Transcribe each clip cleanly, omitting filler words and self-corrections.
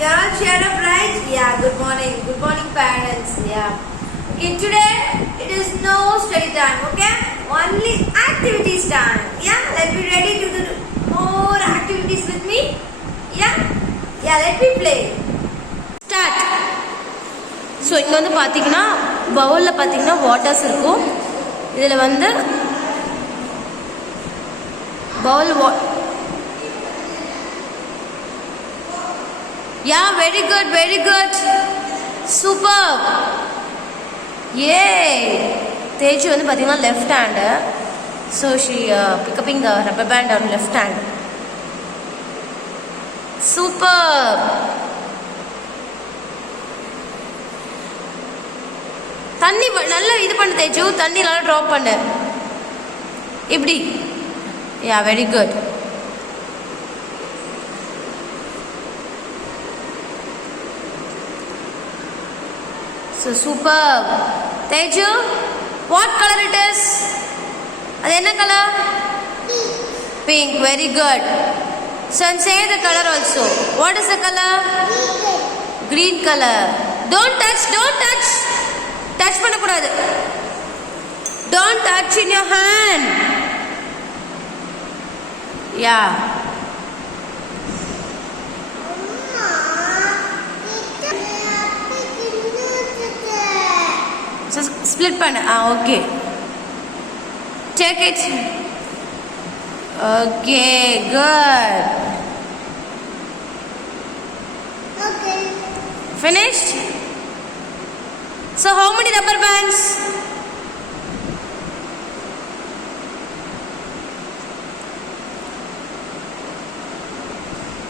You're all cheered up, right? Yeah, good morning. Good morning, parents. Yeah. Okay, today it is no study time, okay? Only activities time. Yeah, let's be ready to do more activities with me. Yeah? Yeah, let me play. Start. So, இங்க வந்து பாத்தீங்கன்னா பவுல்ல பாத்தீங்கன்னா waters இருக்கும். இதுல வந்து Pavul Yeah, very good, very good. Superb. Yay. Teju வந்து பாத்தீங்கன்னா left hand. So she picking the rubber band on left hand. Superb. தண்ணி நல்லா இது பண்ணு தேஜு, தண்ணி நல்லா ட்ராப் பண்ணு. இப்படி. Yeah, very good. So superb. Teju, what color it is? அது என்ன color? Pink. Very good. So and say the color also. What is the color? Green color. Don't touch. Don't touch. Touch பண்ணக்கூடாது. Don't touch in your hand. Yeah. So split பண்ணு. Okay. Take it. Okay, good. Okay. Finished? So how many rubber bands?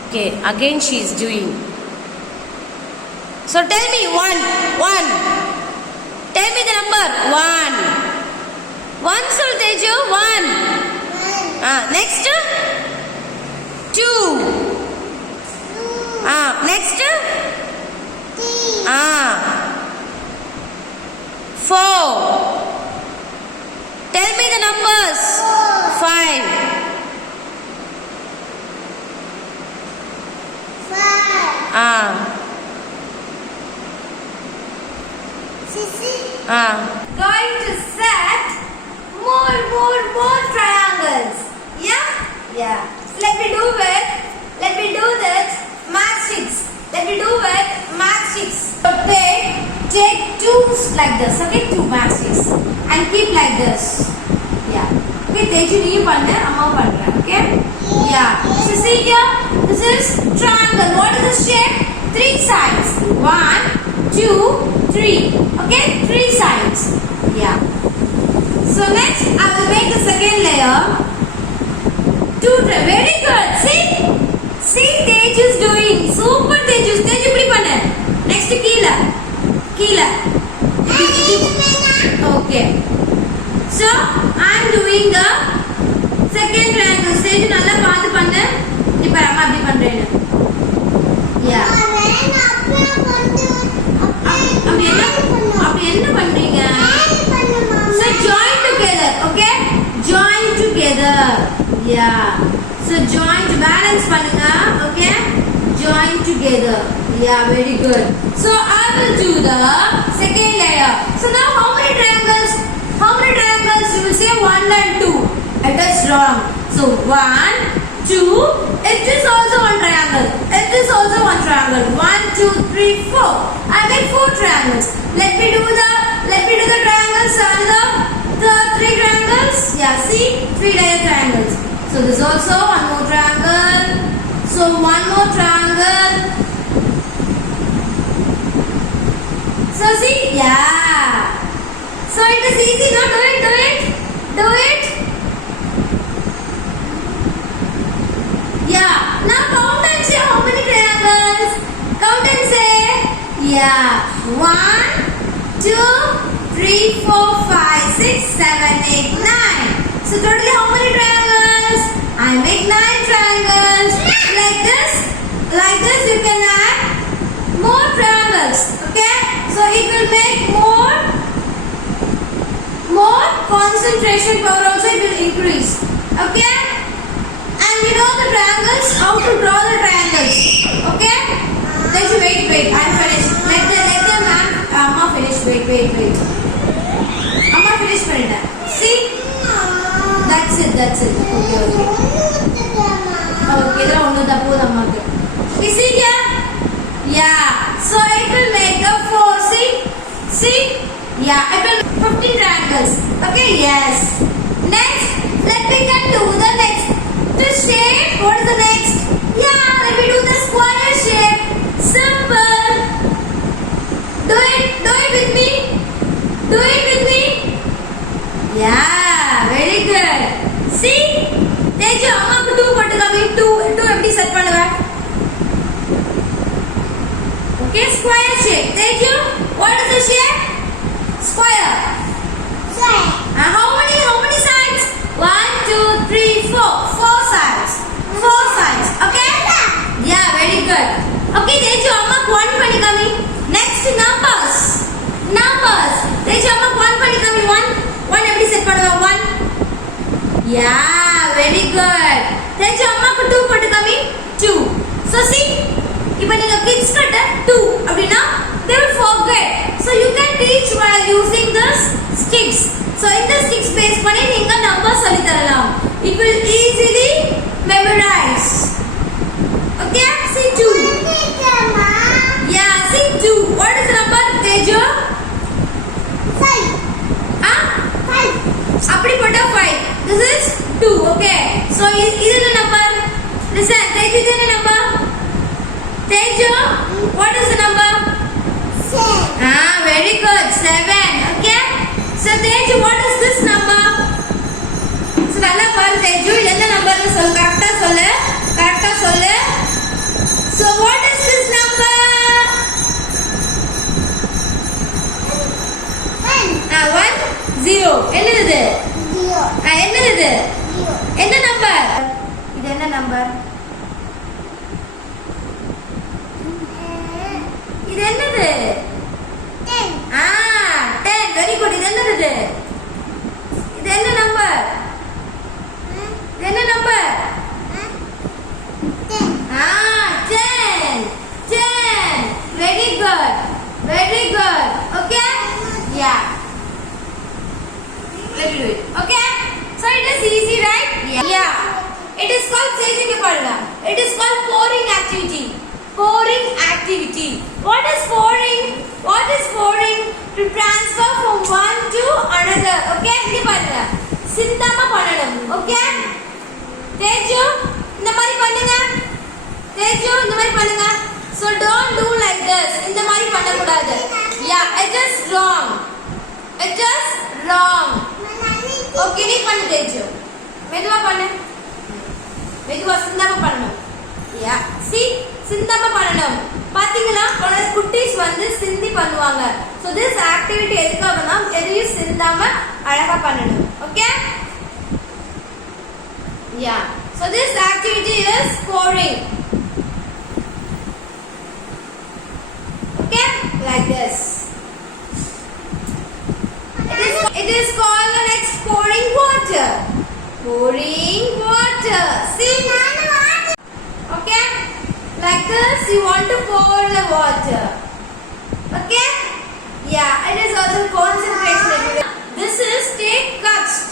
Okay, again she is doing. So tell me one. Tell me the number. One. One soul Teju. One. Next. Two. Next. Four. Tell me the numbers. 5. 5. Going to set more triangles. Yeah? Yeah. So let me do that matchsticks. Let me do it matchsticks. So take two like this, okay? Two matchsticks and keep like this. Yeah. Okay, Teju you panna, amma pandra, okay? Yeah. So see here, this is triangle. What is the shape? 3 sides. 1, 2, 3. Okay, 3 sides. Yeah. So next I will make the second layer. Very good. See Teju is doing. Super Teju. Teju இப்படி பண்ணு. Next கீழ. Okay. So I am doing the second triangle. Teju நல்லா பார்த்து பண்ணு. இப்ப அம்மா அப்படி பண்றேன்னு. Yeah. அப்படி என்ன பண்றீங்க? So join together, okay? Join together. Yeah. So join to balance பண்ணுங்க, okay? Join together. Yeah, very good. So I will do the second layer. So now how many triangles? You will say 1 and 2. It is wrong. So 1, 2. It is also one triangle. 1, 2, 3, 4. I made 4 triangles. Let me do the triangles and the 3 triangles. Yeah, see 3 layer triangles. So this is also one more triangle. So one more triangle. So see, yeah. So it is easy. Now do it. Yeah. Now count and say how many triangles. Count and say. Yeah. 1, 2, 3, 4, 5, 6, 7, 8, 9. So totally how many triangles? I make 9 triangles. Like this you can add more triangles. Okay? So it will make more concentration power also it will increase. Okay? And you know the triangles, how to draw the triangles. Okay? Teju, wait. I'm finished. Let the ma'am, Amma finish. Wait. Amma finish பண்ணிட்டேன். See? That's it. Okay. Okay, இதெல்லாம் ஒண்ணு தான் போதும் அம்மாக்கு. You see here? Yeah. So it will make a 4. See? Yeah, it will make 15 triangles. Okay, yes. Next, let me get to the next. The shape, what is the next? Yeah, let me do the square shape. Simple. Do it with me. Yeah, very good. See? Teju, அம்மாக்கு 2 போட்டுக்காமி 2 எப்படி set பண்ணுவ? Okay, square shape. Teju, what is the shape? Square. How many sides? 1, 2, 3, 4. 4 sides. Okay? Yeah, very good. Okay, Teju, அம்மாக்கு 1 பண்ணிக்காமி. Next, numbers. Teju, அம்மாக்கு 1 பண்ணிக்காமி. 1 எப்படி set பண்ணுவ? 1. Yeah, very good. Teju, அம்மாக்கு 2 போட்டுக்காமி. 2. So see, இப்போ நீங்க kids கிட்ட 2 அப்படினா they will forget. So you can teach while using this sticks. So in the sticks base பண்ணி நீங்க நம்பர் சொல்லி தரலாம். It will easily memorize. Okay, see 2. Yeah, see 2. What is the number, Teju? 5. அப்படி போட்டா 5. This is 2. Okay. So இது என்ன number? Listen, Teju, இது என்ன number? Teju, what is the number? 7. Very good. 7. Okay. So Teju, what is this number? So நல்லா பாரு Teju, என்ன நம்பர்னு சொல்லு, கரெக்ட்டா சொல்லு. So what is this number? 1 0. என்னது? 0. என்னது? என்ன நம்பர்? இது என்ன நம்பர்? இது என்னது? 10. 10. Very good. இது என்னது? இது என்ன number? 10. 10. Very good. Okay? Yeah. Let me do it. Okay? So it is easy, right? Yeah. It is called It is called pouring activity. What is pouring? To transfer from one to another. Okay? இங்க பாருங்க. சிந்தாம பண்ணணும். Okay? Teju, இந்த மாதிரி பண்ணுங்க. So don't do like this. இந்த மாதிரி பண்ண கூடாது. Yeah, it is wrong. Okay, நீ பண்ணு Teju. மெதுவா பண்ணு. சிந்தாம பண்ணணும். Yeah. See? சிந்தாம பண்ணணும். பாத்தீங்களா குட்டீஸ் வந்து சிந்தி பண்ணுவாங்க. So this activity எதுக்காகனா எதையும் சிந்தாம அழகா பண்ணணும். Okay? Yeah. So this activity is pouring. Okay? Like this. It is called the next pouring water. See? Okay? Like this, you want to pour the water. Okay? Yeah, it is also concentration. This is take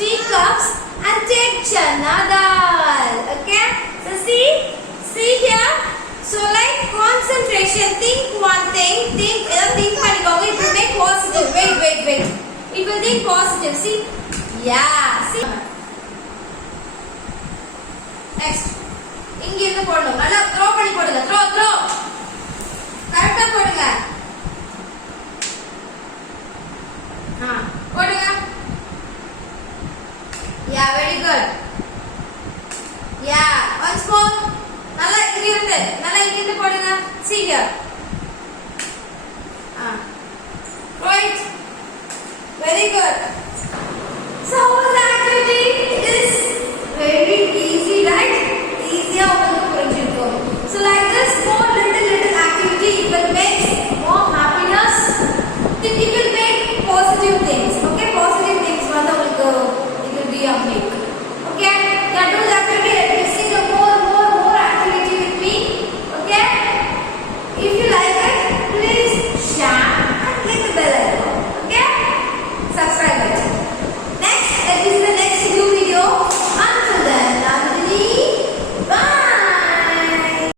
teacups and take chana dal. Okay? So see here. So like concentration, think one thing, think பண்ணிக்கோங்க. It will make positive. Wait. It will think positive. See? Yeah. See? Next. இங்க இருந்து போடணும். நல்லா throw பண்ணி போடுங்க. Throw. கரெக்ட்டா போடுங்க. போடுங்க. Yeah, very good. Yeah, once more. நல்லா இருந்து போடுங்க. See here. Right. Very good.